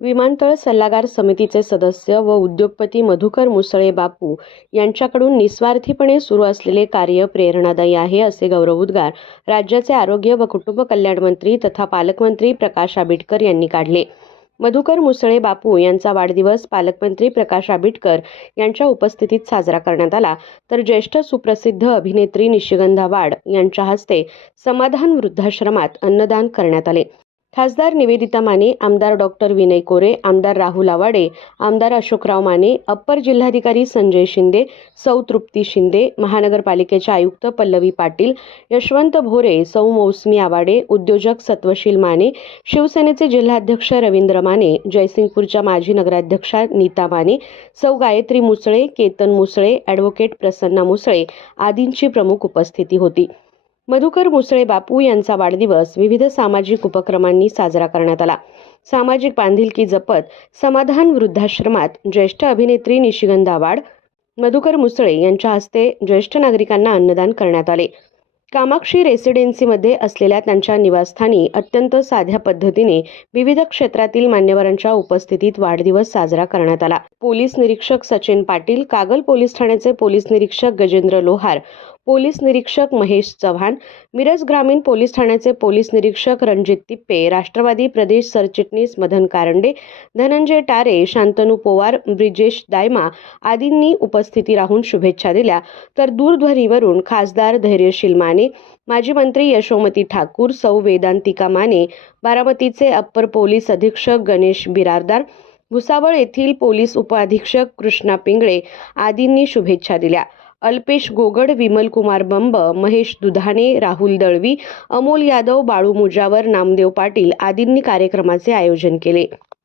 विमानतळ सल्लागार समितीचे सदस्य व उद्योगपती मधुकर मुसळे बापू यांच्याकडून निस्वार्थीपणे सुरू असलेले कार्य प्रेरणादायी आहे असे गौरवोद्गार राज्याचे आरोग्य व कुटुंब कल्याण मंत्री तथा पालकमंत्री प्रकाश आंबेडकर यांनी काढले. मधुकर मुसळे बापू यांचा वाढदिवस पालकमंत्री प्रकाश आंबेडकर यांच्या उपस्थितीत साजरा करण्यात आला. तर ज्येष्ठ सुप्रसिद्ध अभिनेत्री निशिगंधा वाड यांच्या हस्ते समाधान वृद्धाश्रमात अन्नदान करण्यात आले. खासदार निवेदिता माने आमदार डॉक्टर विनय कोरे आमदार राहुल आवाडे आमदार अशोकराव माने अप्पर जिल्हाधिकारी संजय शिंदे सौ तृप्ती शिंदे महानगरपालिकेचे आयुक्त पल्लवी पाटील यशवंत भोरे सौ मौसमी आवाडे उद्योजक सत्वशील माने शिवसेनेचे जिल्हाध्यक्ष रवींद्र माने जयसिंगपूरच्या माजी नगराध्यक्षा नीता माने सौ गायत्री मुसळे केतन मुसळे ॲडव्होकेट प्रसन्ना मुसळे आदींची प्रमुख उपस्थिती होती. मधुकर मुसळे बापू यांचा वाढदिवस विविध सामाजिक उपक्रमांनी साजरा करण्यात आला. सामाजिक बांधिलकी जपत समाधान वृद्धाश्रमात ज्येष्ठ अभिनेत्री निशिगंधा वाड मधुकर मुसळे यांच्या हस्ते ज्येष्ठ नागरिकांना अन्नदान करण्यात आले. कामाक्षी रेसिडेन्सीमध्ये असलेल्या त्यांच्या निवासस्थानी अत्यंत साध्या पद्धतीने विविध क्षेत्रातील मान्यवरांच्या उपस्थितीत वाढदिवस साजरा करण्यात आला. पोलीस निरीक्षक सचिन पाटील कागल पोलीस ठाण्याचे पोलीस निरीक्षक गजेंद्र लोहार पोलीस निरीक्षक महेश चव्हाण मिरज ग्रामीण पोलीस ठाण्याचे पोलीस निरीक्षक रणजित तिप्पे राष्ट्रवादी प्रदेश सरचिटणीस मदन कारंडे धनंजय टारे शांतनू पोवार ब्रिजेश दायमा आदींनी उपस्थिती राहून शुभेच्छा दिल्या. तर दूरध्वनीवरून खासदार धैर्यशील माने माजी मंत्री यशोमती ठाकूर सौ वेदांतिका माने बारामतीचे अप्पर पोलीस अधीक्षक गणेश बिरारदार भुसावळ येथील पोलीस उपअधीक्षक कृष्णा पिंगळे आदींनी शुभेच्छा दिल्या. अल्पेश गोगड विमल कुमार बंब महेश दुधाने राहुल दळवी अमोल यादव बाळू मुजावर नामदेव पाटील आदींनी कार्यक्रमाचे आयोजन केले.